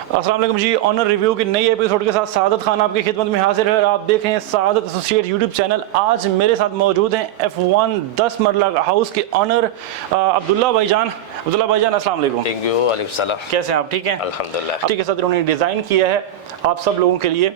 अस्सलाम वालेकुम जी। Honour review के नई एपिसोड के साथ सादत खान आपकी खिदमत में हाजिर है। आप देख रहे हैं सादत एसोसिएट यूट्यूब चैनल। आज मेरे साथ मौजूद हैं F1 10 मरला हाउस के ऑनर अब्दुल्ला भाईजान। अब्दुल्ला भाईजान अस्सलाम वालेकुम। Thank you. वालेकुम सलाम। कैसे हैं आप? ठीक हैं अल्हम्दुलिल्लाह। ठीक है साथ उन्होंने डिज़ाइन किया है आप सब लोगों के लिए।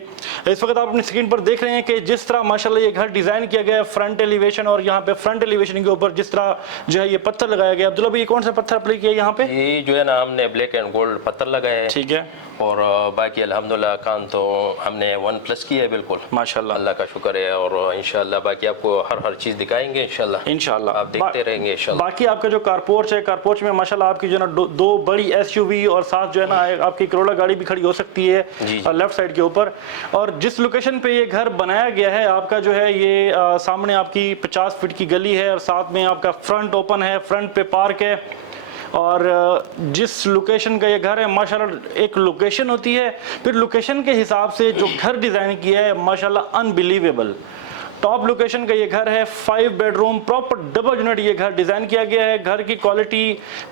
इस वक्त आप अपनी स्क्रीन पर देख रहे हैं कि जिस तरह माशाल्लाह ये घर डिज़ाइन किया गया है, फ्रंट एलिवेशन और यहाँ पे फ्रंट एलिवेशन के ऊपर जिस तरह जो है ये पत्थर लगाया गया। अब्दुल्ला भाई ये कौन सा पत्थर अप्लाई किया है यहाँ पे? ये जो है ना हमने ब्लैक एंड गोल्ड पत्थर लगाए हैं। ठीक है। और बाकी अल्हम्दुलिल्लाह काम तो हमने 1+ किया है बिल्कुल माशाल्लाह, अल्लाह का शुक्र है। और इंशाल्लाह बाकी आपको हर चीज़ दिखाएंगे इंशाल्लाह आप देखते रहेंगे इंशाल्लाह। बाकी आपका जो कारपोर्च है, कारपोर्च में माशाल्लाह आपकी जो है ना दो बड़ी SUV और साथ जो है ना आपकी करोला गाड़ी भी खड़ी हो सकती है लेफ्ट साइड के ऊपर। और जिस लोकेशन पे ये घर बनाया गया है आपका जो है ये सामने आपकी 50 फीट की गली है और साथ में आपका फ्रंट ओपन है, फ्रंट पे पार्क है। और जिस लोकेशन का ये घर है माशाल्लाह, एक लोकेशन होती है, फिर लोकेशन के हिसाब से जो घर डिज़ाइन किया है माशाल्लाह अनबिलीवेबल। टॉप लोकेशन का ये घर है, 5 बेडरूम प्रॉपर डबल यूनिट ये घर डिज़ाइन किया गया है। घर की क्वालिटी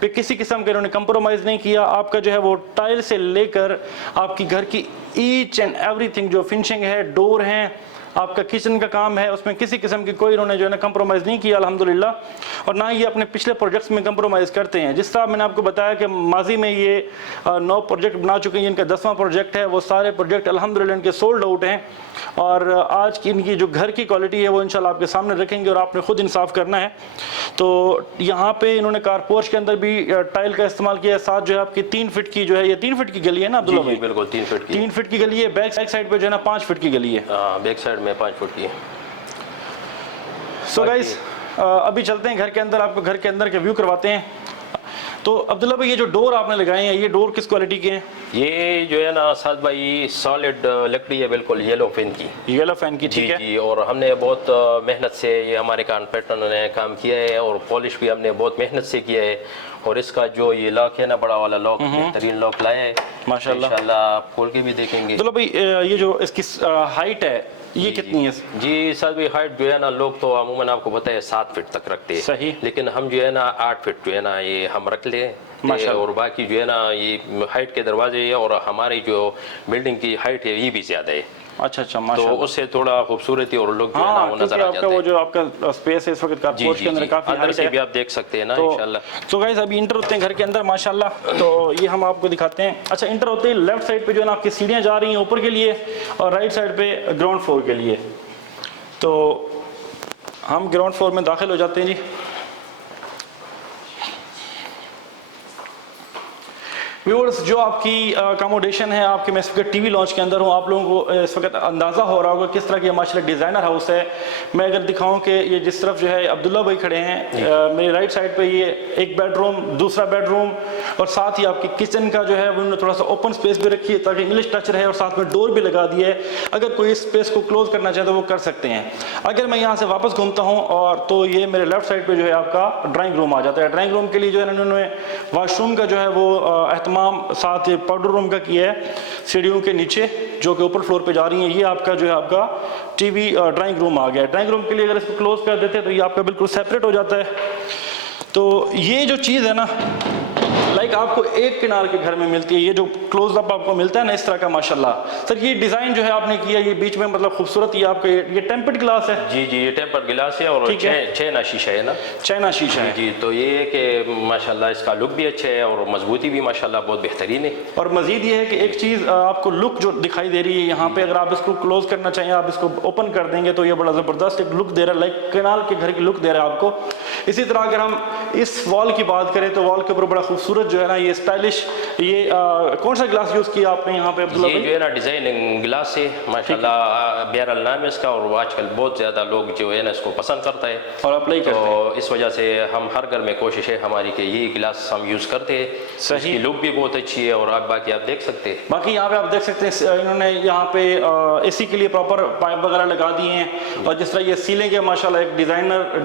पे किसी किस्म के इन्होंने कंप्रोमाइज़ नहीं किया। आपका जो है वो टाइल से लेकर आपकी घर की ईच एंड एवरीथिंग जो फिनिशिंग है, डोर हैं, आपका किचन का काम है, उसमें किसी किस्म की कोई इन्होंने जो है ना कंप्रोमाइज़ नहीं किया अल्हम्दुलिल्लाह। और ना ये अपने पिछले प्रोजेक्ट्स में कंप्रोमाइज़ करते हैं। जिस तरह मैंने आपको बताया कि माजी में ये 9 प्रोजेक्ट बना चुके हैं, इनका 10वां प्रोजेक्ट है। वो सारे प्रोजेक्ट अल्हम्दुलिल्लाह इनके सोल्ड आउट हैं। और आज की इनकी जो घर की क्वालिटी है वो इंशाल्लाह आपके सामने रखेंगे और आपने खुद इंसाफ करना है। तो यहाँ पे इन्होंने कारपोर्च के अंदर भी टाइल का इस्तेमाल किया है। साथ जो है आपकी 3 फीट की जो है ये 3 फीट की गली है ना अब्दुल्ला भाई? बिल्कुल 3 फीट की 3 फीट की गली है। बैक साइड पे जो है ना 5 फीट की गली है। बैक साइड में 5 फुट की है। सो गाइस अभी चलते हैं घर के अंदर, आपको घर के अंदर के व्यू करवाते हैं। तो अब्दुल्ला भाई ये जो डोर आपने लगाए हैं ये डोर किस क्वालिटी के हैं? ये जो है ना साथ भाई सॉलिड लकड़ी है बिल्कुल येलो फैन की। येलो फैन की, ठीक है जी। और हमने बहुत मेहनत से ये हमारे कॉन्ट्रैक्टर ने काम किया है और पॉलिश भी हमने बहुत मेहनत से किया है। और इसका जो ये लॉक है ना, बड़ा वाला लॉक, बेहतरीन लॉक लाया है माशाल्लाह। इंशाल्लाह आप खोल के भी देखेंगे। अब्दुल्ला भाई ये जो इसकी हाइट है ये कितनी है? जी साथ भाई हाइट जो है ना लोग तो अमूमन आपको पता है 7 फीट तक रखते हैं, सही। लेकिन हम जो है ना 8 फीट जो है ना ये हम रख ले। और बाकी जो है ना ये हाइट के दरवाजे है और हमारी जो बिल्डिंग की हाइट है ये भी ज्यादा है। अच्छा माशाल्लाह। तो उससे थोड़ा खूबसूरती और लोग जो है ना वो नजर आ जाते हैं। वो जो आपका स्पेस है इस वक्त कारपोर्च के अंदर काफी अंदर से भी आप देख सकते हैं ना इंशाल्लाह। तो गाइस अभी इंटर होते हैं घर के अंदर माशाल्लाह। तो ये हम आपको दिखाते हैं। अच्छा, इंटर होते ही लेफ्ट साइड पे जो है ना आपकी सीढ़ियाँ जा रही हैं ऊपर के लिए और राइट साइड पे ग्राउंड फ्लोर के लिए। तो हम ग्राउंड फ्लोर में दाखिल हो जाते हैं जी। व्यूअर्स जो आपकी अकोमोडेशन है आपके, मैं इस वक्त टीवी लॉन्च के अंदर हूँ। आप लोगों को इस वक्त अंदाज़ा हो रहा होगा किस तरह की माशाल्लाह डिज़ाइनर हाउस है। मैं अगर दिखाऊं कि ये जिस तरफ जो है अब्दुल्ला भाई खड़े हैं, मेरे राइट साइड पे ये एक बेडरूम, दूसरा बेडरूम और साथ ही आपकी किचन का जो है वो उन्होंने थोड़ा सा ओपन स्पेस भी रखी है ताकि इंग्लिश टच रहे और साथ में डोर भी लगा दिया है। अगर कोई इस स्पेस को क्लोज करना चाहे तो वो कर सकते हैं। अगर मैं यहाँ से वापस घूमता हूँ और तो ये मेरे लेफ्ट साइड पर जो है आपका ड्राइंग रूम आ जाता है। ड्राइंग रूम के लिए जो है उन्होंने वाशरूम का जो है वो साथ ही पाउडर रूम का किया है सीढ़ियों के नीचे जो कि ऊपर फ्लोर पे जा रही है। ये आपका जो है आपका टीवी ड्राइंग रूम आ गया है। ड्राइंग रूम के लिए अगर इसको क्लोज कर देते हैं तो ये आपका बिल्कुल सेपरेट हो जाता है। तो ये जो चीज़ है ना लाइक आपको एक किनार के घर में मिलती है, ये जो क्लोज अप आपको मिलता है ना इस तरह का माशाल्लाह। सर ये डिज़ाइन जो है आपने किया ये बीच में मतलब खूबसूरत ये आपका ये टेम्पर्ड ग्लास है? जी ये टेम्पर्ड ग्लास है और चाइना शीशा है ना, चाइना शीशा है जी। तो ये है कि माशाल्लाह इसका लुक भी अच्छा है और मजबूती भी माशाल्लाह बहुत बेहतरीन है। और मजीद ये है कि एक चीज़ आपको लुक जो दिखाई दे रही है यहाँ पे, अगर आप इसको क्लोज करना चाहिए आप इसको ओपन कर देंगे तो ये बड़ा ज़बरदस्त एक लुक दे रहा है, लाइक कनाल के घर की लुक दे रहा है आपको। इसी तरह अगर हम इस वॉल की बात करें तो वॉल के ऊपर बड़ा खूबसूरत जो है ना ये स्टाइलिश ये कौन सा ग्लास यूज़ किया आपने यहाँ पे अब्दुल्ला भाई? ये जो है ना डिजाइनिंग ग्लास है माशाल्लाह, बैरल नाम है इसका और आजकल बहुत ज़्यादा लोग जो है ना इसको पसंद करता है और अप्लाई करते हैं। तो इस वजह से हम हर घर में कोशिश है हमारी कि ये ग्लास हम यूज़ करते हैं। सही, लुक भी बहुत अच्छी है और आप बाकी आप देख सकते हैं। बाकी यहाँ पे आप देख सकते हैं इन्होंने यहाँ पे AC के लिए प्रॉपर पाइप वगैरह लगा दिए हैं। और जिस तरह ये सीलिंग है माशाल्लाह एक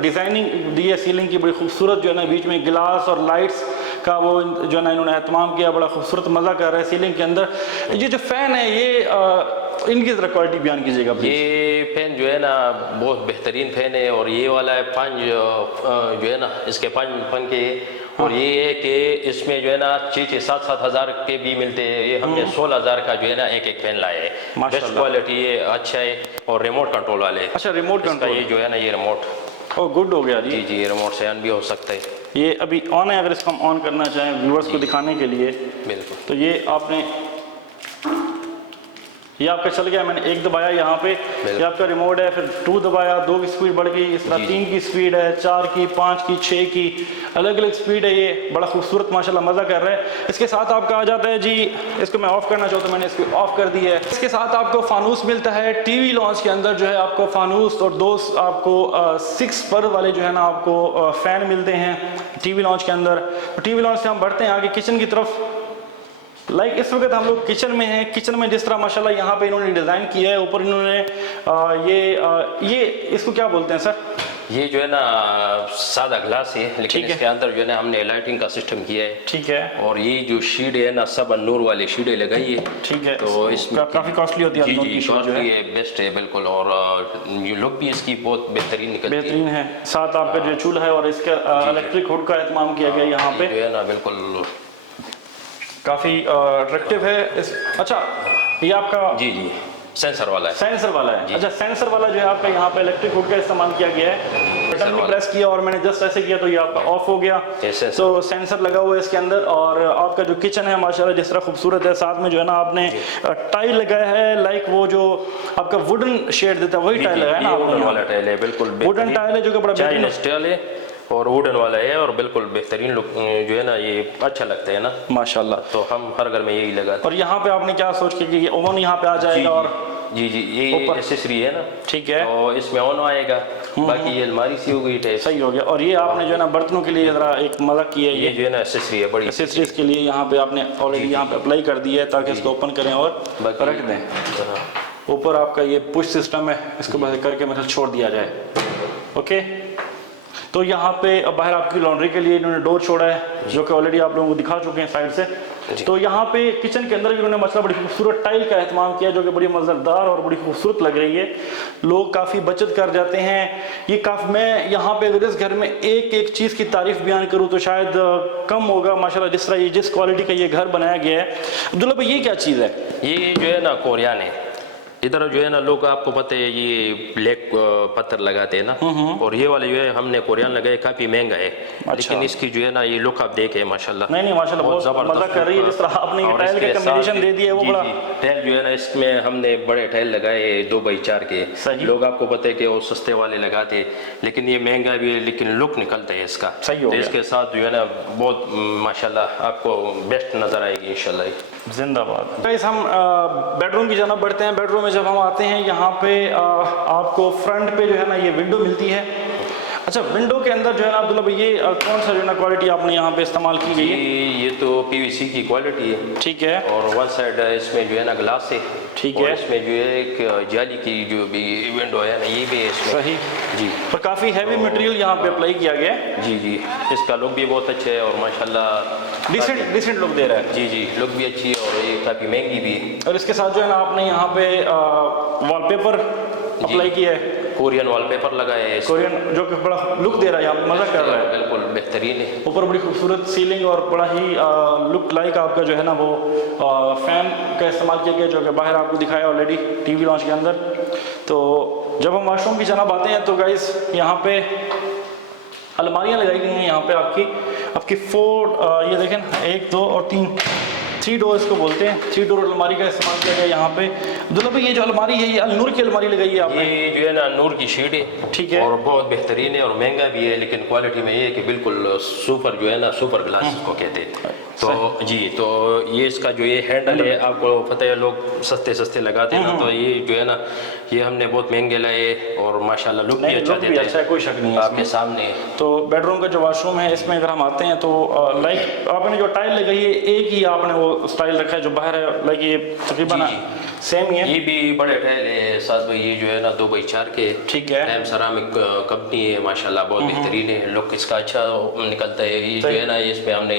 डिज़ाइनिंग दी है सीलिंग की बड़ी खूबसूरत जो है ना, बीच में गिलास और लाइट्स का वो जो है ना इन्होंने एहतमाम किया, बड़ा खूबसूरत मज़ा कर रहा है सीलिंग के अंदर। ये जो फ़ैन है ये इनकी ज़रा क्वालिटी बयान कीजिएगा प्लीज़। ये फ़ैन जो है ना बहुत बेहतरीन फ़ैन है और ये वाला है 5 जो है ना इसके 5 पंखे और ये है कि इसमें जो है ना 6-7 हज़ार के भी मिलते हैं, ये हमने 16,000 का जो है ना एक फैन लाए है। बेस्ट माशाल्लाह। क्वालिटी है, अच्छा है और रिमोट कंट्रोल वाले। अच्छा, रिमोट इसका कंट्रोल। ये जो है ना ये रिमोट, ओ गुड हो गया जी। जी जी, रिमोट से ऑन भी हो सकता है। ये अभी ऑन है, अगर इसको हम ऑन करना चाहें व्यूअर्स को दिखाने के लिए बिल्कुल। तो ये आपने, ये आपका चल गया, मैंने एक दबाया यहाँ पे, ये आपका रिमोट है, फिर 2 दबाया, 2 की स्पीड बढ़ गई, इस तरह 3 की स्पीड है, 4 की, 5 की, 6 की, अलग अलग स्पीड है। ये बड़ा खूबसूरत माशाल्लाह मज़ा कर रहा है। इसके साथ आपका आ जाता है जी, इसको मैं ऑफ़ करना चाहता हूँ, मैंने इसको ऑफ़ कर दी है। इसके साथ आपको फानूस मिलता है। टीवी लॉन्च के अंदर जो है आपको फानूस और 2 आपको 6 पर वाले जो है ना आपको फ़ैन मिलते हैं टीवी लॉन्च के अंदर। टीवी लॉन्च से हम बढ़ते हैं आगे किचन की तरफ। लाइक इस वक्त हम लोग किचन में हैं। किचन में जिस तरह माशाल्लाह यहाँ पे इन्होंने डिज़ाइन किया है, ऊपर इन्होंने ये इसको क्या बोलते हैं सर? ये जो है ना सादा ग्लास है, लेकिन इसके अंदर जो है ना हमने लाइटिंग का सिस्टम किया है। ठीक है। और ये जो शीट है ना सब नूर वाली शीटें लगाई है। ठीक है। तो इसमें काफ़ी कॉस्टली होती है। जी जी, कॉस्टली है, बेस्ट है बिल्कुल। और लुक भी इसकी बहुत बेहतरीन निकलती है। बेहतरीन है। साथ आपका जो चूल्हा है और इसका इलेक्ट्रिक हुड का एहतमाम किया गया यहाँ पे, जो है ना बिल्कुल काफ़ी अट्रैक्टिव है। अच्छा, ये आपका जी जी सेंसर वाला है। सेंसर वाला है। अच्छा, सेंसर वाला जो है आपका यहाँ पे इलेक्ट्रिक हुड का इस्तेमाल किया गया है। बटन भी प्रेस किया और मैंने जस्ट ऐसे किया तो ये आपका ऑफ हो गया। तो सेंसर लगा हुआ है इसके अंदर। और आपका जो किचन है माशाल्लाह जिस तरह खूबसूरत है, साथ में जो है ना आपने टाइल लगाया है, लाइक वो जो आपका वुडन शेड देता है वही टाइल लगाया है ना आपने? वाला टाइल है, बिल्कुल वुडन टाइल है जो कि बड़ा बेहतरीन टाइल है और वुडन वाला है और बिल्कुल बेहतरीन लुक जो है ना, ये अच्छा लगता है ना माशाल्लाह। तो हम हर घर में यही लगाते हैं। और यहाँ पे आपने क्या सोच के कि ये ओवन यहाँ पे आ जाएगा? और जी जी, ये एक्सेसरी है ना। ठीक है। तो इसमें ऑन आएगा, बाकी ये अलमारी सी हो गई टाइप। सही हो गया। और ये आपने जो है ना बर्तनों के लिए जरा एक मदद की है, ये जो है ना एक्सेसरी है, बड़ी एक्सेसरीज के लिए यहाँ पे आपने ऑलरेडी यहाँ पे अप्लाई कर दी है ताकि इसको ओपन करें और रख दें। ऊपर आपका ये पुश सिस्टम है, इसको बस करके मतलब छोड़ दिया जाए। ओके, तो यहाँ पे बाहर आपकी लॉन्ड्री के लिए इन्होंने डोर छोड़ा है जो कि ऑलरेडी आप लोगों को दिखा चुके हैं साइड से। तो यहाँ पे किचन के अंदर भी उन्होंने मतलब बड़ी खूबसूरत टाइल का एहतमाम किया जो कि बड़ी मज़ेदार और बड़ी खूबसूरत लग रही है। लोग काफ़ी बचत कर जाते हैं। ये काफ़ी, मैं यहाँ पे अगर इस घर में एक एक चीज़ की तारीफ बयान करूँ तो शायद कम होगा माशाल्लाह, जिस तरह ये जिस क्वालिटी का ये घर बनाया गया है। अब्दुल्ला भाई, ये क्या चीज़ है? ये जो है ना कोरियन है। इधर जो है ना लोग, आपको पता है ये ब्लैक पत्थर लगाते हैं ना, और ये वाले जो है हमने कोरियन लगाए, काफी महंगा है। अच्छा। लेकिन इसकी जो है ना ये लुक आप देखे माशाल्लाह। नहीं माशाल्लाह बहुत मजा कर रही है। जिस तरह आपने ये टाइल का कॉम्बिनेशन दे दिया है वो बड़ा। टाइल जो है ना इसमें हमने बड़े टाइल लगाए 2x4 के। लोग आपको पता है कि वो सस्ते वाले लगाते हैं, लेकिन ये महंगा भी है, लेकिन लुक निकलता है इसका। सही हो गया। इसके साथ जो है ना बहुत माशाल्लाह आपको बेस्ट नजर आएगी इंशाल्लाह। जिंदाबाद। गाइस, हम बेडरूम की जानब बढ़ते हैं। बेडरूम में जब हम आते हैं यहाँ पे आपको फ्रंट पे जो है ना ये विंडो मिलती है। अच्छा, विंडो के अंदर जो है ना अब्दुल्ला भाई ये कौन सा जो है ना क्वालिटी आपने यहाँ पे इस्तेमाल की गई है? ये तो पीवीसी की क्वालिटी है। ठीक है। और वन साइड इसमें जो है ना ग्लास है। ठीक और है। इसमें जो है एक जाली की जो भी विंडो है ना ये भी है इसमें। सही जी। और काफ़ी हैवी मटेरियल यहाँ पे अप्लाई किया गया है। जी जी, इसका लुक भी बहुत अच्छा है और माशाल्लाह डिसेंट लुक दे रहा है। जी जी, लुक भी अच्छी है और ये काफ़ी महंगी भी है। और इसके साथ जो है ना आपने यहाँ पे वॉलपेपर अप्लाई किया है, कोरियन वॉलपेपर लगाया है, कोरियन, जो कि बड़ा लुक दे रहा है, यहाँ मज़ा कर रहा है, बिल्कुल बेहतरीन है। ऊपर बड़ी खूबसूरत सीलिंग और बड़ा ही लुक लाइक आपका जो है ना वो फैन का इस्तेमाल किया गया जो कि बाहर आपको दिखाया ऑलरेडी टीवी लॉन्च के अंदर। तो जब हम वॉशरूम की जनाब आते हैं तो गाइस यहाँ पे अलमारियाँ लगाई गई हैं। यहाँ पे आपकी 4 ये देखें 1 2 और 3 डोर इसको बोलते हैं। 3 डोर अलमारी का इस्तेमाल किया गया यहाँ पे। अब्दुल्ला भाई, ये जो अलमारी है ये अलनूर की अलमारी लगाई है आपने? ये जो है ना नूर की शीट है। ठीक है। और बहुत बेहतरीन है और महंगा भी है, लेकिन क्वालिटी में ये है कि बिल्कुल सुपर जो है ना सुपर ग्लास को कहते हैं। तो जी, तो ये इसका जो ये हैंडल है, आपको पता है लोग सस्ते लगाते हैं ना, तो ये जो है ना ये हमने बहुत महंगे लाए और माशाल्लाह लुक भी अच्छा देता है, कोई शक नहीं है आपके सामने। तो बेडरूम का जो वॉशरूम है इसमें अगर हम आते हैं तो लाइक आपने जो टाइल लगाई है एक ही आपने वो स्टाइल रखा है जो बाहर है, लाइक ये तकरीबन सेम ही है। ये भी बड़े टाइल है साथ में, ये जो है ना 2x4 के। ठीक है। एम सेरामिक कंपनी है माशाल्लाह, बहुत बेहतरीन है, लुक इसका अच्छा निकलता है। ये जो है ना इसमें हमने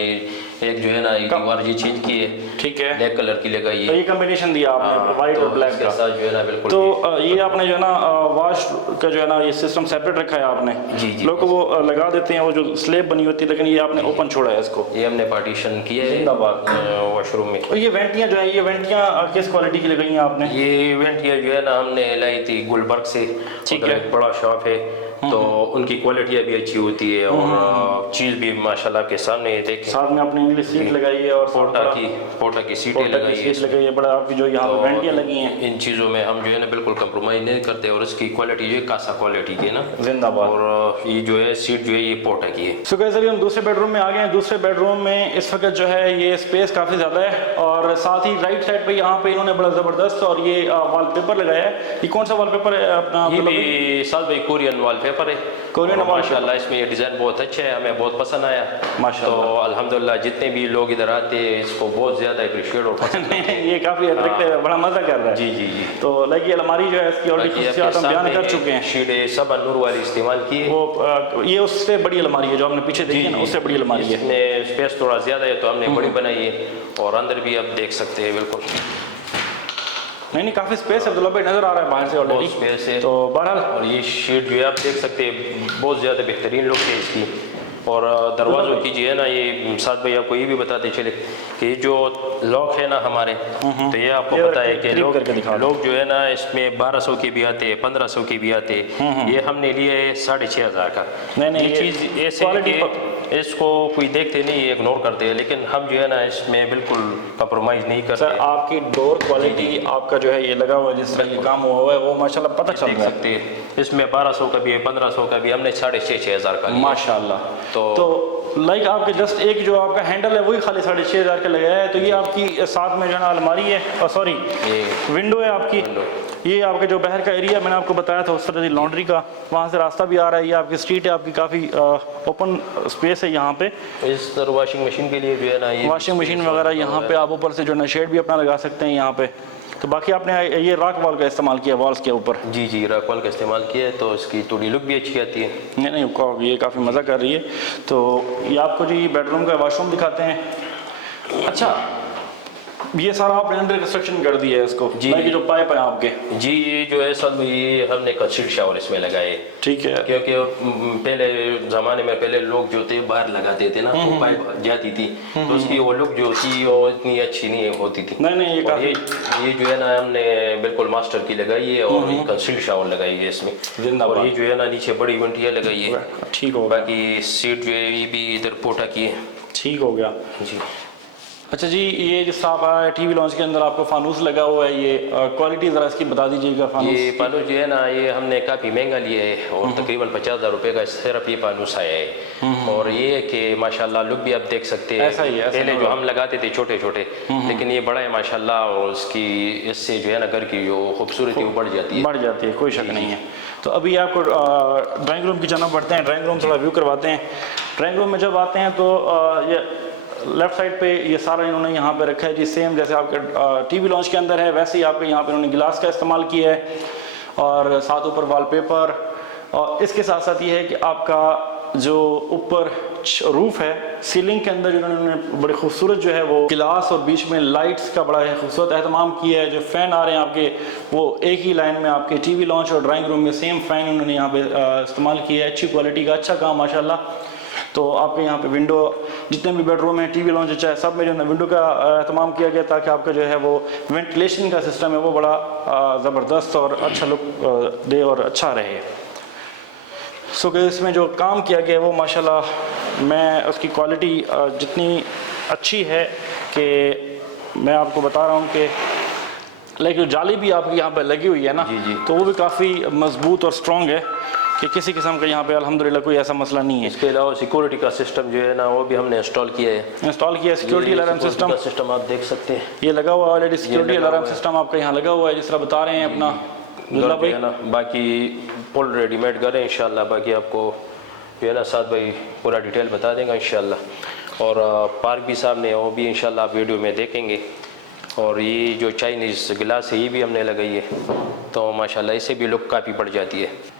एक जो है ना ये दीवार जी चेंज की है, ठीक है, ब्लैक कलर की लगाई तो है। ये कॉम्बिनेशन दिया आपने व्हाइट तो और ब्लैक इसके का। साथ जो है ना बिल्कुल तो ये आपने जो है ना वॉश का जो है ना ये सिस्टम सेपरेट रखा है आपने। जी जी। लोग वो लगा देते हैं वो जो स्लेब बनी होती है, लेकिन ये आपने ओपन छोड़ा है इसको। ये हमने पार्टीशन किया है जिंदाबाद। वॉशरूम में। और ये वेंटियाँ जो है, ये वेंटियाँ किस क्वालिटी की लगाई हैं आपने? ये वेंटियाँ जो है ना हमने लाई थी गुलबर्ग से, ठीक उधर है। एक बड़ा शॉप है, तो उनकी क्वालिटी भी अच्छी होती है और चीज़ भी माशाल्लाह के सामने देखें। साथ में आपने इंग्लिश सीट लगाई है और पोटा की सीटें लगाई है। सीट लगाई है, बड़ा आपकी जो यहाँ पे वेंटियाँ लगी हैं। इन चीज़ों में हम जो है ना बिल्कुल कंप्रोमाइज़ नहीं करते और इसकी क्वालिटी जो है कासा क्वालिटी की है ना। जिंदाबाद। और ये जो है सीट जो है ये पोटा की है। सो कैसे हम दूसरे बेडरूम में आ गए हैं। दूसरे बेडरूम में इस वक्त जो है ये स्पेस काफ़ी ज़्यादा है और साथ ही राइट साइड पे यहाँ पे इन्होंने बड़ा ज़बरदस्त और ये वॉलपेपर लगाया है। ये कौन सा वॉलपेपर है अपना? ये भी साथ भाई कोरियन वॉलपेपर है। कोरियन माशाल्लाह इसमें ये डिज़ाइन बहुत अच्छा है, हमें बहुत पसंद आया माशाल्लाह। तो अल्हम्दुलिल्लाह जितने भी लोग इधर आते हैं इसको बहुत ज़्यादा अप्रिशिएट और पसंद है। ये काफ़ी अट्रैक्टिव है, बड़ा मज़ा कर रहा है। जी जी जी। तो लगी अलमारी जो है इसकी और खुशियात हम बयान कर चुके हैं। शीटें सब नूर वाली इस्तेमाल की है। वो ये उससे बड़ी अलमारी है जो हमने पीछे देखी है ना, उससे बड़ी अलमारी है। इसमें स्पेस थोड़ा ज़्यादा है तो हमने बड़ी बनाई है और अंदर भी आप देख सकते हैं बिल्कुल। नहीं काफ़ी स्पेस है अब्दुल्ला भाई, नज़र आ रहा है बाहर से ऑलरेडी स्पेस है। तो बहरहाल और ये शीट जो है आप देख सकते हैं बहुत ज़्यादा बेहतरीन लुक है इसकी। और दरवाज़ों की जो है ना ये साथ भाई आपको ये भी बताते चले कि जो लॉक है ना हमारे, तो ये आपको पता है कि लोग जो है ना इसमें 1200 के भी आते हैं, 1500 के भी आते हैं। ये हमने लिए 6500 का। नहीं ये चीज़ ऐसे इसको कोई देखते नहीं, इग्नोर करते हैं, लेकिन हम जो है ना इसमें बिल्कुल कंप्रोमाइज़ नहीं करते। सर आपकी डोर क्वालिटी आपका जो है ये लगा हुआ है, जिस तरह ये काम हुआ है वो माशाल्लाह पता चल देख सकते हैं। इसमें 1200 का भी है, 1500 का भी, हमने 6500 का लिया। माशाल्लाह। तो लाइक आपके जस्ट एक जो आपका हैंडल है वही खाली 6500 का लगाया है। तो ये आपकी साथ में जो है ना अलमारी है और सॉरी विंडो है आपकी। ये आपके जो बाहर का एरिया मैंने आपको बताया था उस तरह की लॉन्ड्री का, वहाँ से रास्ता भी आ रहा है। ये आपकी स्ट्रीट है, आपकी काफ़ी ओपन स्पेस है यहाँ पे। इस तरह वॉशिंग मशीन के लिए जो है ना ये वॉशिंग मशीन वगैरह यहाँ पे आप ऊपर से जो है ना शेड भी अपना लगा सकते हैं यहाँ पे। तो बाकी आपने ये रॉक वॉल का इस्तेमाल किया वॉल्स के ऊपर? जी जी रॉक वॉल का इस्तेमाल किया है तो इसकी थोड़ी लुक भी अच्छी आती है। नहीं ये काफ़ी मज़ा कर रही है। तो ये आपको जी बेडरूम का वॉशरूम दिखाते हैं। अच्छा ये सारा आपने अंडर कंस्ट्रक्शन कर दिया है इसको जी? जो पाइप है आपके जी ये जो है सब ये हमने कंसील्ड शावर इसमें लगाए। ठीक है, क्योंकि पहले ज़माने में पहले लोग जो थे बाहर लगाते थे ना, वो पाइप जाती थी तो उसकी वो लुक जो थी वो इतनी अच्छी नहीं होती थी। नहीं ये काफ़ी ये जो है ना हमने बिल्कुल मास्टर की लगाई है और कंसील्ड शावर लगाई है इसमें। और ये जो है ना नीचे बड़ी वंटियाँ लगाई है। ठीक हो, बाकी सीट जो है ये भी इधर पोटा की है। ठीक हो गया जी। अच्छा जी ये जो साफ है टीवी लॉन्च के अंदर आपको फानूस लगा हुआ है, ये क्वालिटी ज़रा इसकी बता दीजिएगा। फानूस ये फानूस जो है ना ये हमने काफ़ी महंगा लिया है और तकरीबन 50,000 रुपये का सिर्फ ये फानूस आया है। और ये है कि माशाल्लाह लुक भी आप देख सकते हैं। ऐसा ही है, पहले जो हम लगाते थे छोटे छोटे, लेकिन ये बड़ा है माशाल्लाह और उसकी इससे जो है ना घर की जो खूबसूरती वो बढ़ जाती है, कोई शक नहीं है। तो अभी आपको ड्राइंग रूम की जाना पड़ते हैं, ड्राइंग रूम थोड़ा व्यू करवाते हैं। ड्राइंग रूम में जब आते हैं तो ये लेफ्ट साइड पे ये सारा इन्होंने यहाँ पे रखा है जी, सेम जैसे आपके टीवी लॉन्च के अंदर है वैसे ही आपके यहाँ पे इन्होंने गिलास का इस्तेमाल किया है और साथ ऊपर वॉलपेपर। और इसके साथ साथ ये है कि आपका जो ऊपर रूफ है सीलिंग के अंदर इन्होंने बड़े खूबसूरत जो है वो गिलास और बीच में लाइट्स का बड़ा खूबसूरत एहतमाम किया है। जो फ़ैन आ रहे हैं आपके वो एक ही लाइन में आपके टीवी लॉन्च और ड्राइंग रूम में सेम फ़ैन उन्होंने यहाँ पे इस्तेमाल किया है। अच्छी क्वालिटी का अच्छा काम माशाल्लाह। तो आपके यहाँ पे विंडो जितने भी बेडरूम है टीवी लॉन्च चाहे सब में जो है विंडो का एहतमाम किया गया ताकि आपका जो है वो वेंटिलेशन का सिस्टम है वो बड़ा ज़बरदस्त और अच्छा लुक दे और अच्छा रहे। सो कि इसमें जो काम किया गया है वो माशाल्लाह मैं उसकी क्वालिटी जितनी अच्छी है कि मैं आपको बता रहा हूँ कि लेकिन जाली भी आपकी यहाँ पर लगी हुई है ना जी। तो वो भी काफ़ी मजबूत और स्ट्रॉन्ग है कि किसी किस्म का यहाँ पे अल्हम्दुलिल्लाह कोई ऐसा मसला नहीं है। इसके अलावा सिक्योरिटी का सिस्टम जो है ना वो भी हमने इंस्टॉल किया है। सिक्योरिटी अलार्म सिस्टम आप देख सकते हैं, ये लगा हुआ है ऑलरेडी। सिक्योरिटी अलार्म सिस्टम आपका यहाँ लगा हुआ है जिस तरह बता रहे हैं अपना भाई है ना। बाकी फुल रेडीमेड करें इंशाल्लाह, बाकी आपको जो है ना साथ भाई पूरा डिटेल बता देंगे इंशाल्लाह। और पार्क भी सामने है वो भी इंशाल्लाह आप वीडियो में देखेंगे। और ये जो चाइनीज़ गिलास है ये भी हमने लगाई है तो माशाल्लाह इससे भी लुक काफ़ी बढ़ जाती है।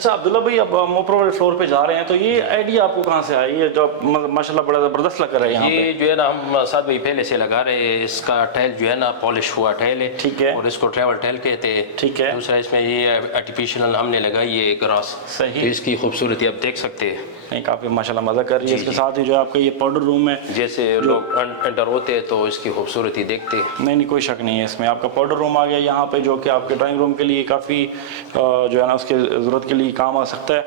अच्छा अब्दुल्ला भाई, अब हम ऊपर वाले फ्लोर पे जा रहे हैं, तो ये आइडिया आपको कहाँ से आई है जो माशाल्लाह बड़ा ज़बरदस्त लग रहा है यहाँ पे? ये जो है ना हम साथ भाई पहले से लगा रहे हैं। इसका टाइल जो है ना पॉलिश हुआ टाइल है, ठीक है, और इसको ट्रैवल टाइल कहते हैं। ठीक है। दूसरा इसमें ये आर्टिफिशियल हमने लगाई है ग्रास, सही, तो इसकी खूबसूरती आप देख सकते हैं। नहीं काफ़ी माशाल्लाह मज़ा कर रही है। इसके साथ ही जो आपका ये पाउडर रूम है, जैसे लोग एंटर होते हैं तो इसकी खूबसूरती देखते हैं। नहीं कोई शक नहीं है इसमें। आपका पाउडर रूम आ गया यहाँ पे, जो कि आपके ड्राइंग रूम के लिए काफ़ी जो है ना उसके ज़रूरत के लिए काम आ सकता है।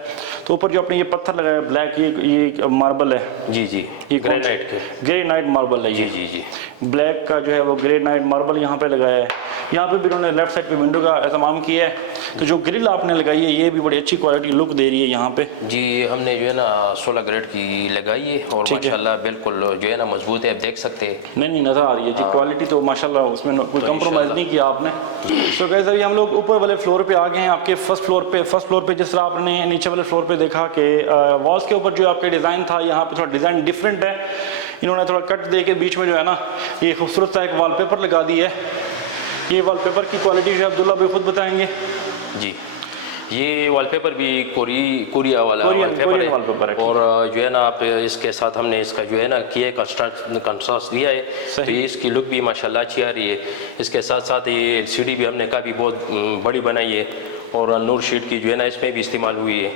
तो ऊपर जो आपने ये पत्थर लगाया ब्लैक, ये मार्बल है? जी जी, ये ग्रेनाइट के, ग्रेनाइट मार्बल है। जी जी जी, ब्लैक का जो है वो ग्रेनाइट मार्बल यहाँ पे लगाया है। यहाँ पे भी उन्होंने लेफ्ट साइड पे विंडो का एहतमाम किया है। तो जो ग्रिल आपने लगाई है ये भी बड़ी अच्छी क्वालिटी लुक दे रही है यहाँ पे। जी हमने जो है ना 16 ग्रेड की लगाई है, और माशाल्लाह बिल्कुल जो है ना मजबूत है, आप देख सकते हैं। नहीं नज़र आ रही है जी क्वालिटी तो माशाल्लाह, उसमें कोई कंप्रोमाइज़ नहीं किया आपने। तो कैसे अभी हम लोग ऊपर वाले फ्लोर पे आ गए हैं। आपके फर्स्ट फ्लोर पे जिस तरह आपने नीचे वाले फ्लोर पे देखा कि वॉल्स के ऊपर जो आपका डिज़ाइन था, यहाँ पे थोड़ा डिज़ाइन डिफरेंट है। इन्होंने थोड़ा कट दे के बीच में जो है ना ये खूबसूरत सा एक वॉलपेपर लगा दी है। ये वॉलपेपर की क्वालिटी जो है अब्दुल्ला भाई खुद बताएंगे। जी, ये वॉलपेपर भी कोरिया वाला वॉलपेपर है, और जो है ना आप इसके साथ हमने इसका जो है ना किए कंट्रास्ट दिया है, तो ये इसकी लुक भी माशाल्लाह अच्छी आ रही है। इसके साथ साथ ये LCD भी हमने काफ़ी बहुत बड़ी बनाई है, और नूर शीट की जो है ना इसमें भी इस्तेमाल हुई है।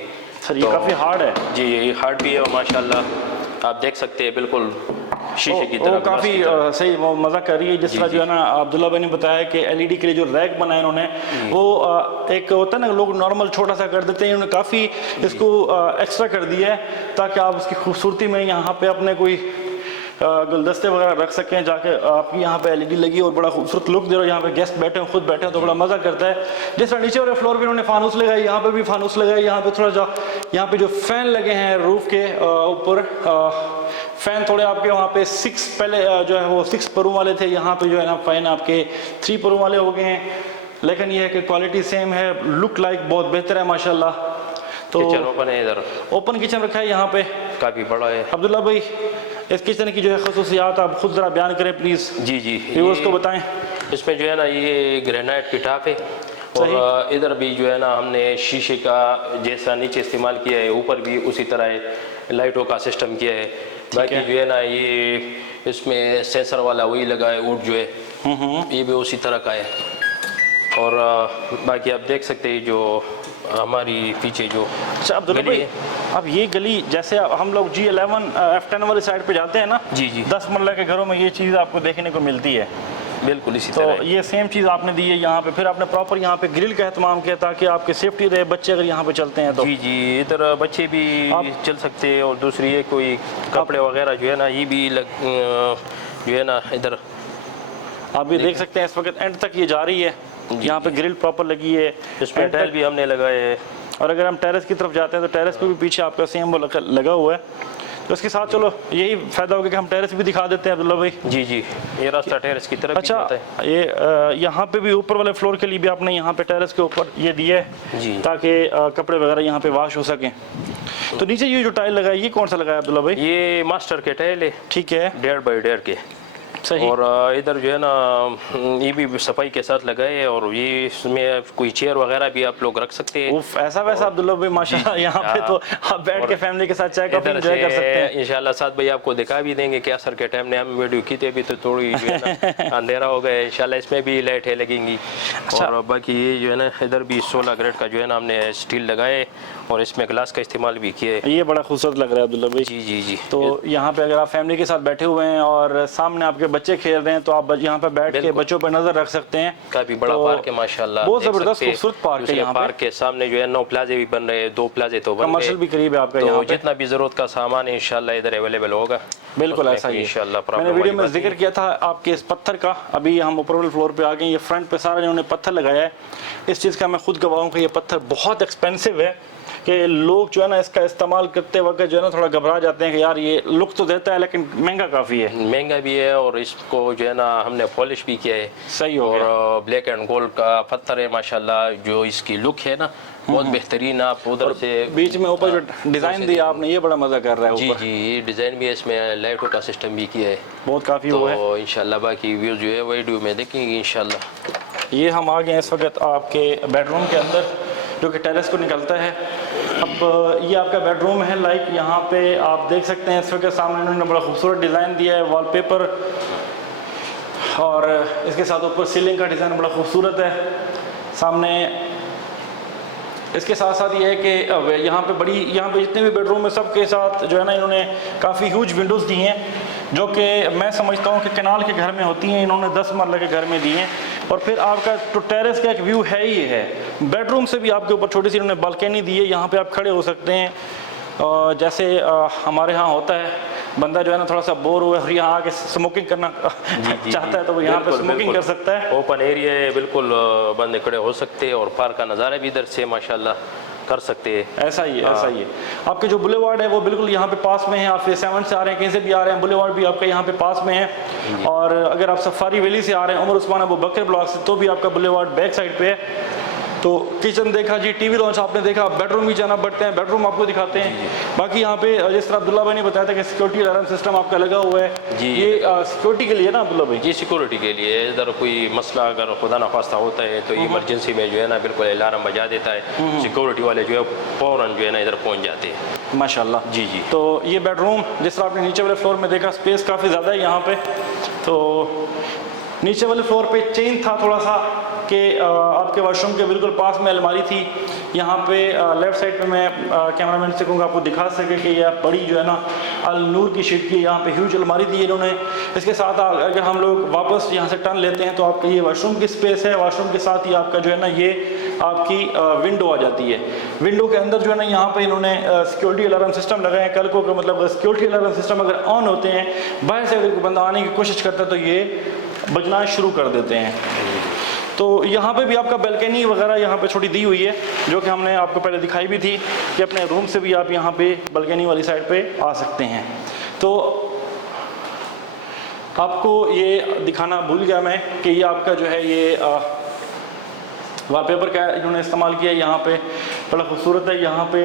सर ये काफ़ी हार्ड है। जी ये हार्ड भी है, और माशाल्लाह आप देख सकते हैं बिल्कुल शीशे की तरह, काफ़ी सही मज़ा कर रही है। जिस तरह जो है ना अब्दुल्ला भाई ने बताया कि LED के लिए जो रैक बनाए इन्होंने, वो एक होता है ना लोग नॉर्मल छोटा सा कर देते हैं, इन्होंने काफ़ी इसको एक्स्ट्रा कर दिया है ताकि आप उसकी खूबसूरती में यहाँ पे अपने कोई गुलदस्ते वगैरह रख सकें। जाके आपकी यहाँ पे LED लगी और बड़ा खूबसूरत लुक दे रहा है। यहाँ पे गेस्ट बैठे हो, खुद बैठे हो तो बड़ा मज़ा करता है। जिस तरह नीचे वाले फ्लोर पे उन्होंने फानूस लगाई, यहाँ पे भी फानूस लगाई। यहाँ पे थोड़ा सा यहाँ पे जो फैन लगे हैं रूफ के ऊपर, फ़ैन थोड़े आपके वहाँ पे 6 पहले जो है वो 6 परों वाले थे, यहाँ पे जो है ना फ़ैन आपके 3 परों वाले हो गए हैं। लेकिन ये है कि क्वालिटी सेम है, लुक लाइक बहुत बेहतर है माशाल्लाह। तो किचन ओपन है, इधर ओपन किचन रखा है यहाँ पे, काफ़ी बड़ा है। अब्दुल्ला भाई इस किचन की जो है खसूसियात आप खुद ज़रा बयान करें प्लीज़। जी जी, व्यूअर्स को बताएं। इसमें जो है ना ये ग्रेनाइट की टाप है, और इधर भी जो है ना हमने शीशे का जैसा नीचे इस्तेमाल किया है, ऊपर भी उसी तरह है, लाइटों का सिस्टम किया है। बाकी जो है ना ये इसमें सेंसर वाला वही लगा है, वुड जो है ये भी उसी तरह का है। और बाकी आप देख सकते हैं जो हमारी पीछे जो अब्दुल्ला भाई, अब ये गली जैसे हम लोग G11 F10 वाली साइड पे जाते हैं ना, जी जी, 10 मरला के घरों में ये चीज़ आपको देखने को मिलती है। बिल्कुल इसी तो तरह ये सेम चीज़ आपने दी है यहाँ पे। फिर आपने प्रॉपर यहाँ पे ग्रिल का एहतमाम किया ताकि आपकी सेफ्टी रहे, बच्चे अगर यहाँ पे चलते हैं तो। जी जी, इधर बच्चे भी चल सकते हैं, और दूसरी ये कोई कपड़े वगैरह जो है ना ये भी जो है ना इधर आप भी देख सकते हैं इस वक्त एंड तक ये जा रही है। यहाँ पे ग्रिल प्रॉपर लगी है, इसमें टाइल भी हमने लगाए है। और अगर हम टेरेस की तरफ जाते हैं तो टेरेस पे भी पीछे आपका सेम वो लगा हुआ है। तो इसके साथ चलो यही फ़ायदा होगा कि हम टेरेस भी दिखा देते हैं अब्दुल्ला भाई। जी जी, ये रास्ता टेरेस की तरफ अच्छा भी जाता है। ये यहाँ पे भी ऊपर वाले फ्लोर के लिए भी आपने यहाँ पे टेरेस के ऊपर ये दिया है जी, ताकि कपड़े वगैरह यहाँ पे वॉश हो सकें। तो नीचे ये जो टाइल लगाई ये कौन सा लगाया अब्दुल्ला भाई? ये मास्टर के टाइल है, ठीक है, 1.5 बाई 1.5 के। सही। और इधर जो है ना ये भी सफाई के साथ लगाए, और ये इसमें कोई चेयर वगैरह भी आप लोग रख सकते हैं। ऐसा वैसा अब्दुल्ला भाई माशाल्लाह, यहाँ पे तो आप बैठ के फैमिली के साथ चाय कॉफी एंजॉय कर सकते हैं। इंशाल्लाह साथ भाई आपको दिखा भी देंगे कि असर के टाइम ने हम वीडियो की थी, अभी तो थोड़ी जो है ना अंधेरा हो गया। इंशाल्लाह इसमें भी लाइटें लगेंगी। और बाकी ये जो है ना इधर भी 16 ग्रेड का जो है ना हमने स्टील लगाए, और इसमें ग्लास का इस्तेमाल भी किया है। ये बड़ा खूबसूरत लग रहा है अब्दुल्ला भाई। जी जी जी। तो यहाँ पे अगर आप फैमिली के साथ बैठे हुए हैं और सामने आपके बच्चे खेल रहे हैं तो आप यहाँ पे बैठ के बच्चों पर नजर रख सकते हैं। काफी बड़ा पार्क है माशाल्लाह, बहुत जबरदस्त खूबसूरत पार्क है। यहाँ पार्क के सामने जो है 9 प्लाजे भी बन रहे हैं, 2 प्लाजे तो बन गए, कमर्शियल भी करीब है आपका। यहाँ पे जितना भी जरूरत का सामान है इंशाल्लाह इधर अवेलेबल होगा। बिल्कुल ऐसा ही इंशाल्लाह। मैंने वीडियो में जिक्र किया था आपके इस पत्थर का। अभी हम ऊपर वाले फ्लोर पे आ गए। ये फ्रंट पे सारा इन्होंने पत्थर लगाया है। इस चीज़ का मैं खुद गवाह हूँ कि ये पत्थर बहुत एक्सपेंसिव है, कि लोग जो है ना इसका इस्तेमाल करते वक्त जो है ना थोड़ा घबरा जाते हैं कि यार ये लुक तो देता है लेकिन महंगा काफ़ी है। महंगा भी है, और इसको जो है ना हमने पॉलिश भी किया है। सही हो गया। और ब्लैक एंड गोल्ड का पत्थर है माशाल्लाह, जो इसकी लुक है ना बहुत बेहतरीन। आप उधर से बीच में ऊपर जो डिज़ाइन दिया आपने ये बड़ा मज़ा कर रहा है। जी जी, ये डिज़ाइन भी है, इसमें लाइटों का सिस्टम भी किया है, बहुत काफ़ी हुआ है। तो इंशाल्लाह बाकी व्यू जो है वीडियो में देखेंगे इंशाल्लाह। ये हम आ गए इस वक्त आपके बेडरूम के अंदर, जो कि टेरेस को निकलता है। अब ये आपका बेडरूम है। लाइक यहाँ पे आप देख सकते हैं इस वक्त सामने इन्होंने बड़ा खूबसूरत डिज़ाइन दिया है, वॉलपेपर, और इसके साथ ऊपर सीलिंग का डिज़ाइन बड़ा खूबसूरत है। सामने इसके साथ साथ ये है कि यहाँ पे जितने भी बेडरूम है सबके साथ जो है ना इन्होंने काफ़ी ह्यूज विंडोज़ दी हैं, जो कि मैं समझता हूँ कि कनाल के घर में होती हैं, इन्होंने 10 मरले के घर में दी हैं। और फिर आपका तो टेरेस का एक व्यू है ही है। बेडरूम से भी आपके ऊपर छोटी सी इन्होंने बालकनी दी है, यहाँ पे आप खड़े हो सकते हैं। जैसे हमारे यहाँ होता है, बंदा जो है ना थोड़ा सा बोर हुआ और यहाँ आके स्मोकिंग करना चाहता है तो वो यहाँ पे स्मोकिंग कर सकता है। ओपन एरिया है, बिल्कुल बंदे खड़े हो सकते हैं और पार्क का नज़ारा भी इधर से माशाल्लाह कर सकते हैं। ऐसा ही है, ऐसा ही है। आपके जो बुलेवार्ड है वो बिल्कुल यहाँ पे पास में है। आप 7 से आ रहे हैं, कहीं से भी आ रहे हैं, बुलेवार्ड भी आपका यहाँ पे पास में है। और अगर आप सफारी वैली से आ रहे हैं, उमर उस्मान अबू बकर ब्लॉक से, तो भी आपका बुलेवार्ड बैक साइड पे है। तो किचन देखा जी, टीवी लॉन्च आपने देखा, बेडरूम भी जाना बढ़ते हैं, बेडरूम आपको दिखाते हैं। बाकी यहाँ पे जिस तरह अब्दुल्ला भाई ने बताया था कि सिक्योरिटी अलार्म सिस्टम आपका लगा हुआ है जी, ये सिक्योरिटी के लिए ना अब्दुल्ला भाई? जी, सिक्योरिटी के लिए। इधर कोई मसला अगर खुदा न खास्ता होता है तो इमरजेंसी में जो है ना बिल्कुल अलार्म बजा देता है, सिक्योरिटी वाले जो है फ़ौरन जो है ना इधर पहुँच जाते हैं। माशाल्लाह। जी जी। तो ये बेडरूम जिस तरह आपने नीचे वाले फ्लोर में देखा, स्पेस काफ़ी ज़्यादा है यहाँ पे। तो नीचे वाले फ्लोर पे चेंज था थोड़ा सा कि आपके वॉशरूम के बिल्कुल पास में अलमारी थी। यहाँ पे लेफ़्ट साइड पे मैं कैमरामैन से कहूँगा आपको दिखा सके कि यह बड़ी जो है ना अल नूर की शीट की यहाँ पे ह्यूज अलमारी दी है इन्होंने। इसके साथ अगर हम लोग वापस यहाँ से टर्न लेते हैं तो आपका ये वॉशरूम की स्पेस है। वॉशरूम के साथ ही आपका जो है ना ये आपकी विंडो आ जाती है। विंडो के अंदर जो है ना यहाँ पे इन्होंने सिक्योरिटी अलार्म सिस्टम लगाए हैं। कल को मतलब सिक्योरिटी अलार्म सिस्टम अगर ऑन होते हैं, बाहर से अगर बंदा आने की कोशिश करता है तो ये बजना शुरू कर देते हैं। तो यहाँ पे भी आपका बैल्कनी वगैरह यहाँ पे छोटी दी हुई है, जो कि हमने आपको पहले दिखाई भी थी कि अपने रूम से भी आप यहाँ पे बैल्कनी वाली साइड पे आ सकते हैं। तो आपको ये दिखाना भूल गया मैं कि ये आपका जो है ये वॉलपेपर का इन्होंने इस्तेमाल किया है। यहाँ पे बड़ा खूबसूरत है। यहाँ पे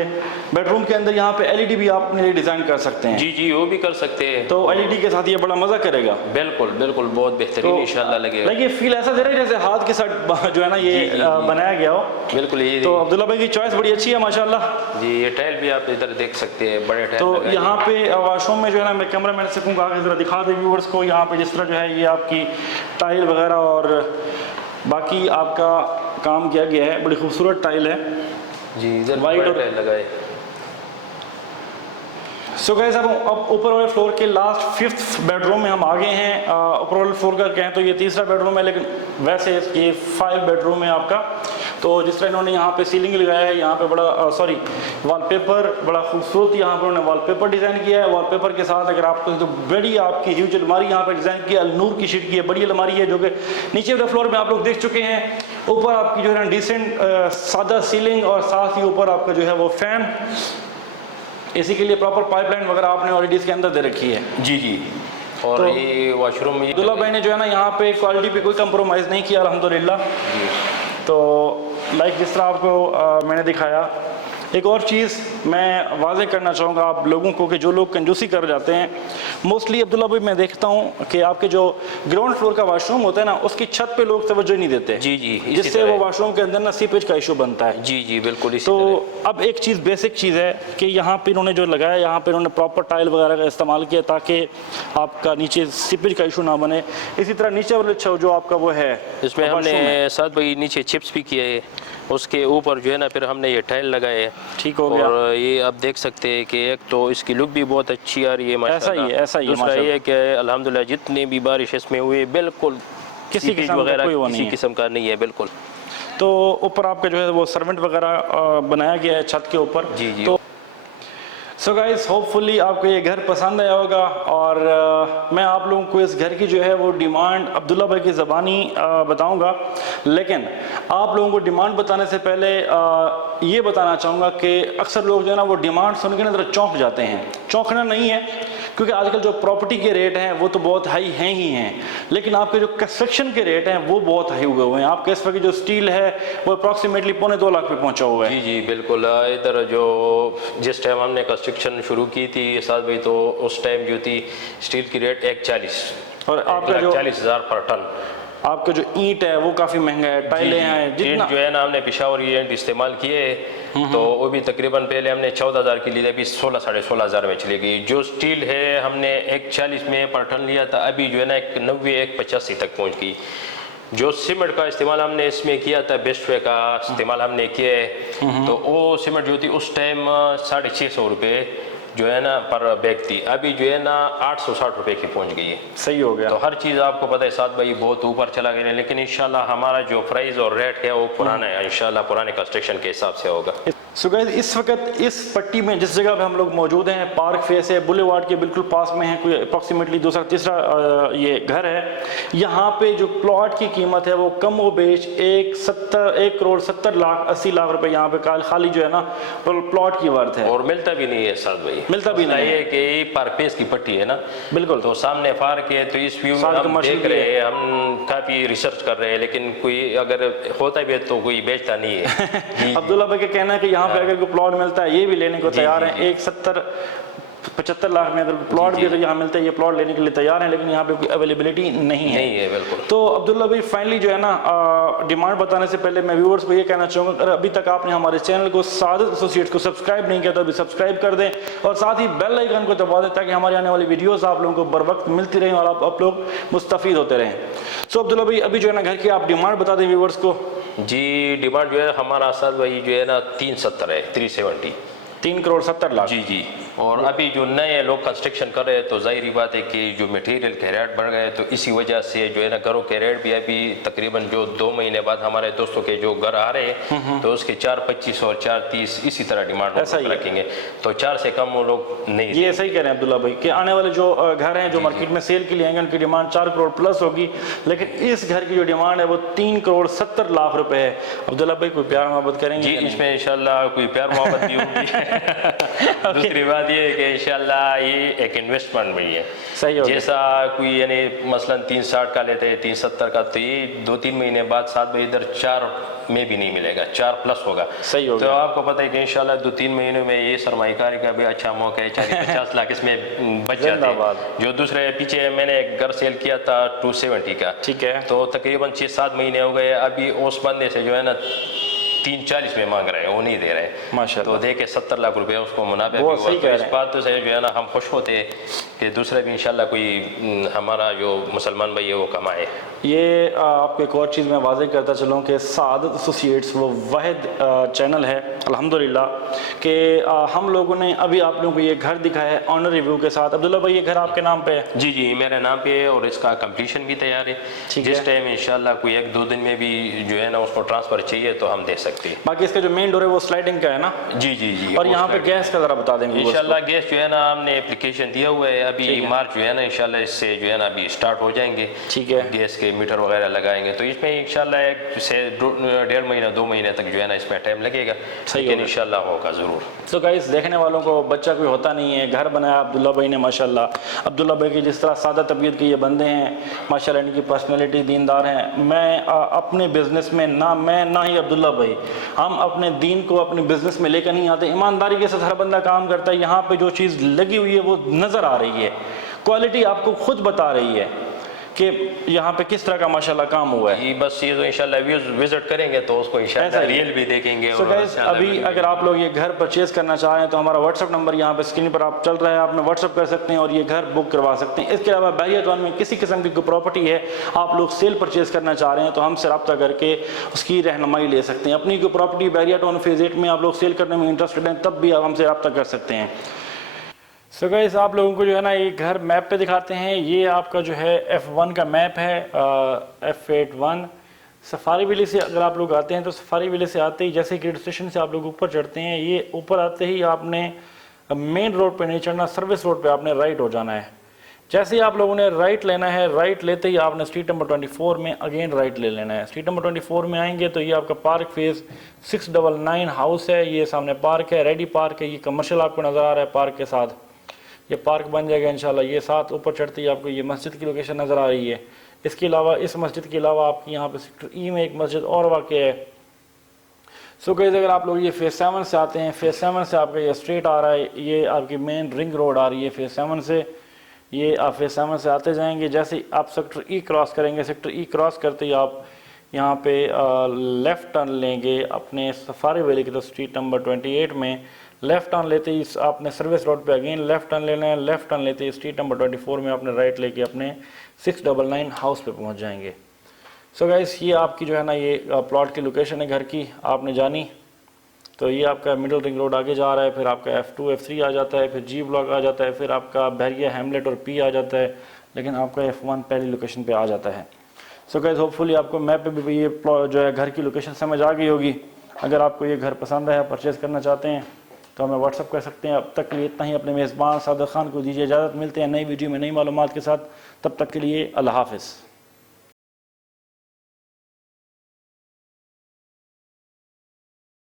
बेडरूम के अंदर यहाँ पे एलईडी भी आप अपने लिए डिज़ाइन कर सकते हैं। जी जी, वो भी कर सकते हैं। तो एलईडी के साथ ये बड़ा मज़ा करेगा। बिल्कुल बिल्कुल, बहुत बेहतरीन इंशाल्लाह लगेगा। ये फील ऐसा दे रहा है जैसे हाथ के साथ जो है ना ये बनाया गया हो। बिल्कुल। ये तो अब्दुल्ला भाई की चॉइस बड़ी अच्छी है माशाल्लाह जी। ये टाइल भी आप इधर देख सकते हैं, बड़े टाइल। तो यहाँ पे वॉशरूम में जो है ना मैं कैमरामैन से कहूँगा आगे ज़रा दिखा दें व्यूअर्स को। यहाँ पे जिस तरह जो है ये आपकी टाइल वगैरह और बाकी आपका काम किया गया है, बड़ी खूबसूरत टाइल है जी। इधर वाइट और टाइल लगाए। सो गाइस अब ऊपर वाले फ्लोर के लास्ट 5th बेडरूम में हम आ गए हैं। ऊपर वाले फ्लोर का कहें तो ये तीसरा बेडरूम है, लेकिन वैसे ये 5 बेडरूम है आपका। तो जिस तरह इन्होंने यहाँ पे सीलिंग लगाया है, यहाँ पे बड़ा वॉलपेपर बड़ा खूबसूरत यहाँ पर उन्होंने वॉलपेपर डिज़ाइन किया है। वॉलपेपर के साथ अगर आपको तो बड़ी आपकी ह्यूज अलमारी यहाँ पर डिज़ाइन की है, नूर की शीट की है, बड़ी अलमारी है, जो कि नीचे वाले फ्लोर में आप लोग देख चुके हैं। ऊपर आपकी जो है ना डिसेंट सादा सीलिंग और साथ ही ऊपर आपका जो है वो फैन, इसी के लिए प्रॉपर पाइपलाइन वगैरह आपने ऑलरेडी इसके अंदर दे रखी है। जी जी। और तो ये वॉशरूम में अब्दुल्ला भाई ने जो है ना यहाँ पे क्वालिटी पे कोई कंप्रोमाइज़ नहीं किया अल्हम्दुलिल्लाह। तो लाइक जिस तरह आपको मैंने दिखाया, एक और चीज़ मैं वाज़े करना चाहूँगा आप लोगों को कि जो लोग कंजूसी कर जाते हैं, मोस्टली अब्दुल्ला भाई मैं देखता हूँ कि आपके जो ग्राउंड फ्लोर का वॉशरूम होता है ना, उसकी छत पे लोग तवज्जो नहीं देते। जी जी। जिससे वो वॉशरूम के अंदर ना सीपेज का इशू बनता है। जी जी बिल्कुल। तो अब एक चीज़ बेसिक चीज़ है कि यहाँ पे इन्होंने जो लगाया, यहाँ पे इन्होंने प्रॉपर टाइल वगैरह का इस्तेमाल किया ताकि आपका नीचे सीपेज का इशू ना बने। इसी तरह नीचे वाले जो आपका वो है, इसमें हमने साथ भाई नीचे चिप्स भी किए है, उसके ऊपर जो है ना फिर हमने ये टाइल लगाए। ठीक हो गया। और ये आप देख सकते हैं कि एक तो इसकी लुक भी बहुत अच्छी आ रही है माशाल्लाह। ऐसा ही है। दूसरा ये कि अल्हम्दुलिल्लाह जितनी भी बारिश इसमें हुई बिल्कुल किसी किस्म वगैरह किसी किस्म का नहीं है बिल्कुल। तो ऊपर आपका जो है वो सर्वेंट वगैरह बनाया गया है छत के ऊपर। जी जी। तो सो गाइस होपफुली आपको ये घर पसंद आया होगा। और मैं आप लोगों को इस घर की जो है वो डिमांड अब्दुल्ला भाई की ज़बानी बताऊंगा, लेकिन आप लोगों को डिमांड बताने से पहले ये बताना चाहूँगा कि अक्सर लोग जो है ना वो डिमांड सुन के ना ज़रा चौंक जाते हैं। चौंकना नहीं है, क्योंकि आजकल जो प्रॉपर्टी के रेट हैं वो तो बहुत हाई हैं ही हैं, लेकिन आपके जो कंस्ट्रक्शन के रेट हैं वो बहुत हाई हुए हुए हैं। आपके इस वक्त जो स्टील है वो अप्रॉक्सीमेटली 2.25 लाख पे पहुंचा हुआ है। जी जी बिल्कुल। इधर जो जिस टाइम हमने कंस्ट्रक्शन शुरू की थी साथ भाई, तो उस टाइम जो थी स्टील की रेट 140 और आपका जो 40,000 पर टन। आपका जो ईंट है वो काफ़ी महंगा है, टाइलें हैं जितना जो है ना हमने पेशावर ईंट इस्तेमाल किए, तो वो भी तकरीबन पहले हमने 14,000 की ली थी, अभी 16-16,500 में चली गई। जो स्टील है हमने 140 में पर टन लिया था, अभी जो है ना 190-185 तक पहुंच गई। जो सीमेंट का इस्तेमाल हमने इसमें किया था, बेस्ट वे का इस्तेमाल हमने किया है, तो वो सीमेंट जो थी उस टाइम 650 रुपये जो है ना पर बैग थी, अभी जो है ना 860 रुपये की पहुंच गई है। सही हो गया। तो हर चीज़ आपको पता है साथ भाई बहुत ऊपर चला गया है, लेकिन इंशाल्लाह हमारा जो प्राइस और रेट है वो पुराना है, इंशाल्लाह पुराने कंस्ट्रक्शन के हिसाब से होगा। सो गाइस इस वक्त इस पट्टी में जिस जगह पे हम लोग मौजूद हैं, पार्क फेस है, बुलेवार्ड के बिल्कुल पास में है, कोई अप्रॉक्सीमेटली दूसरा तीसरा ये घर है। यहाँ पे जो प्लॉट की कीमत है वो कम व बेश 1,70,80,00,000 रुपए यहाँ पे खाली जो है ना प्लॉट की वर्थ है, और मिलता भी नहीं है साथ भाई, मिलता भी नहीं है कि पारपेस की पट्टी है ना, बिल्कुल। तो सामने पार्क है, तो इस व्यू में हम देख रहे हैं, हम काफ़ी रिसर्च कर रहे हैं, लेकिन कोई अगर होता भी है तो कोई बेचता नहीं है। अब्दुल्ला भाई का कहना है कि यहाँ पे अगर कोई प्लॉट मिलता है ये भी लेने को तैयार है, 1,70-75 लाख में अगर प्लॉट भी तो यहाँ मिलता है, ये प्लॉट लेने के लिए तैयार है, लेकिन यहाँ पे कोई अवेलेबिलिटी नहीं है। बिल्कुल। तो अब्दुल्ला भाई फाइनली जो है ना डिमांड बताने से पहले मैं व्यूअर्स को ये कहना चाहूँगा, अगर अभी तक आपने हमारे चैनल को सादत एसोसिएट्स को सब्सक्राइब नहीं किया तो अभी सब्सक्राइब कर दें और साथ ही बेल आइकन को दबा दें ताकि हमारे आने वाली वीडियोज़ आप लोगों को बर वक्त मिलती रहें और आप लोग मुस्तफ़ीद होते रहें। सो अब्दुल्ला भाई अभी जो है ना घर की आप डिमांड बता दें व्यूअर्स को। जी डिमांड जो है हमारा साथ भाई जो है ना 370 है, 370, 3,70,00,000। जी। और अभी जो नए लोग कंस्ट्रक्शन कर रहे हैं तो जाहिर बात है कि जो मटेरियल के रेट बढ़ गए, तो इसी वजह से जो है ना घरों के रेट भी अभी तकरीबन जो 2 महीने बाद हमारे दोस्तों के जो घर आ रहे हैं तो उसके 4,25 और 4,30 इसी तरह डिमांड रखेंगे, तो 4 से कम वो लोग नहीं। ये सही कह रहे हैं अब्दुल्ला भाई कि आने वाले जो घर हैं जो मार्केट में सेल के लिए आएंगे उनकी डिमांड 4 करोड़ प्लस होगी, लेकिन इस घर की जो डिमांड है वो 3,70,00,000 रुपए है। अब्दुल्ला भाई कोई प्यार मोहब्बत करेंगे? जी इसमें इंशाल्लाह कोई प्यार मोहब्बत भी होगी। दूसरी बात ये है कि इंशाल्लाह ये एक इन्वेस्टमेंट भी है। सही हो जैसा कोई यानी मसलन 360 का लेते हैं, 370 का, तो ये 2-3 महीने बाद साथ में इधर 4 में भी नहीं मिलेगा, 4 प्लस होगा। सही हो तो आपको पता है कि इंशाल्लाह 2-3 महीनों में ये सरमाईकारी का भी अच्छा मौका है, 40-50 लाख इसमें बच जाते हैं। जो दूसरे पीछे मैंने एक घर सेल किया था 270 का, ठीक है, तो तकरीबन 6-7 महीने हो गए, अभी उस बंदे से जो है ना 340 में मांग रहे हैं, वो नहीं दे रहे हैं। माशाल्लाह। तो देखे 70 लाख रुपए उसको मुनाफा भी हुआ। तो इस बात से जो है ना हम खुश होते हैं कि दूसरे भी इंशाल्लाह कोई हमारा जो मुसलमान भाई है वो कमाए। ये आपको एक और चीज़ मैं वाज़ेह करता चलूँ कि सादत एसोसिएट्स वो वाहिद चैनल है अल्हम्दुलिल्लाह कि हम लोगों ने अभी आप लोगों को ये घर दिखाया है ऑनर रिव्यू के साथ। अब्दुल्ला भाई ये घर आपके नाम पे है? जी मेरे नाम पे है और इसका कंप्लीशन भी तैयार है। जिस टाइम इंशाल्लाह कोई 1-2 दिन में भी जो है ना उसको ट्रांसफर चाहिए तो हम दे सकते हैं। बाकी इसका जो मेन डोर है वो स्लाइडिंग का है ना? जी। और यहाँ पे गैस का ज़रा बता देंगे इंशाल्लाह। गैस जो है ना हमने एप्लीकेशन दिया हुआ है, अभी मार्च जो है ना इंशाल्लाह इससे जो है ना अभी स्टार्ट हो जाएंगे। ठीक है, गैस के मीटर वगैरह लगाएंगे, तो इसमें इंशाल्लाह 1 से 1.5 महीना 2 महीने तक जो है ना इसमें टाइम लगेगा, लेकिन इंशाल्लाह होगा ज़रूर। तो गाइस देखने वालों को बच्चा कोई होता नहीं है, घर बनाया अब्दुल्ला भाई ने माशाल्लाह। अब्दुल्ला भाई की जिस तरह सादा तबीयत के ये बंदे हैं माशाल्लाह, इनकी पर्सनैलिटी दीनदार हैं। मैं अपने बिज़नेस में ना ही अब्दुल्ला भाई, हम अपने दीन को अपने बिज़नेस में लेकर नहीं आते, ईमानदारी के साथ हर बंदा काम करता है। यहाँ पे जो चीज़ लगी हुई है वो नज़र आ रही है, क्वालिटी आपको खुद बता रही है कि यहाँ पे किस तरह का माशाल्लाह काम हुआ है। बस ये तो इंशाल्लाह विजिट करेंगे तो उसको इंशाल्लाह रियल भी देखेंगे। So guys, अभी अगर आप लोग ये घर परचेज करना चाह रहे हैं तो हमारा व्हाट्सअप नंबर यहाँ पे स्क्रीन पर आप चल रहा है, आपने व्हाट्सअप कर सकते हैं और ये घर बुक करवा सकते हैं। इसके अलावा बहरिया टाउन में किसी किस्म की कोई प्रॉपर्टी है आप लोग सेल परचेज करना चाह रहे हैं तो हमसे रब्ता करके उसकी रहनुमाई ले सकते हैं। अपनी कोई प्रॉपर्टी बहरिया टाउन फेज़ 8 में आप लोग सेल करने में इंटरेस्टेड हैं तब भी आप हमसे रब्ता कर सकते हैं। सो गाइस आप लोगों को जो है ना ये घर मैप पे दिखाते हैं। ये आपका जो है F1 का मैप है, F81 सफारी विले से अगर आप लोग आते हैं तो सफारी विले से आते ही जैसे ग्रेड स्टेशन से आप लोग ऊपर चढ़ते हैं, ये ऊपर आते ही आपने मेन रोड पे नहीं चढ़ना, सर्विस रोड पे आपने राइट हो जाना है। जैसे ही आप लोगों ने राइट लेना है, राइट लेते ही आपने स्ट्रीट नंबर 24 में अगेन राइट ले लेना है। स्ट्रीट नंबर 24 में आएंगे तो ये आपका पार्क फेज़ 699 हाउस है, ये सामने पार्क है, रेडी पार्क है, ये कमर्शियल आपको नज़र आ रहा है पार्क के साथ, ये पार्क बन जाएगा इंशाल्लाह। ये साथ ऊपर चढ़ते ही आपको ये मस्जिद की लोकेशन नज़र आ रही है। इसके अलावा इस मस्जिद के अलावा आपकी यहाँ पे सेक्टर ई में एक मस्जिद और वाक़ है। सो गाइस अगर आप लोग ये फेज़ 7 से आते हैं, फेज़ 7 से आपका ये स्ट्रेट आ रहा है, ये आपकी मेन रिंग रोड आ रही है फेज़ 7 से। ये आप फेस 7 से आते जाएंगे। जैसे ही आप सेक्टर ई क्रॉस करेंगे, सेक्टर ई क्रॉस करते ही आप यहाँ पे लेफ़्ट टर्न लेंगे अपने सफारी वैली की तो स्ट्रीट नंबर 28 में। लेफ़्ट टर्न लेते ही आपने सर्विस रोड पे अगेन लेफ़्ट टर्न लेना है। लेफ़्ट टर्न लेते ही स्ट्रीट नंबर 24 में आपने राइट लेके अपने 699 हाउस पे पहुँच जाएंगे। सो गाइस, ये आपकी जो है ना ये प्लॉट की लोकेशन है घर की, आपने जानी। तो ये आपका मिडिल रिंग रोड आगे जा रहा है, फिर आपका F2 F3 आ जाता है, फिर G ब्लॉक आ जाता है, फिर आपका बहरिया हैमलेट और P आ जाता है, लेकिन आपका F1 पहली लोकेशन पे आ जाता है। सो गाइस, होपफुली आपको मैप पे भी ये जो है घर की लोकेशन समझ आ गई होगी। अगर आपको ये घर पसंद है, परचेज़ करना चाहते हैं तो हमें व्हाट्सअप कर सकते हैं। अब तक के लिए इतना ही। अपने मेज़बान सादिक खान को दीजिए इजाज़त। मिलते हैं नई वीडियो में नई मालूमात के साथ। तब तक के लिए अल्लाह हाफ़िज़।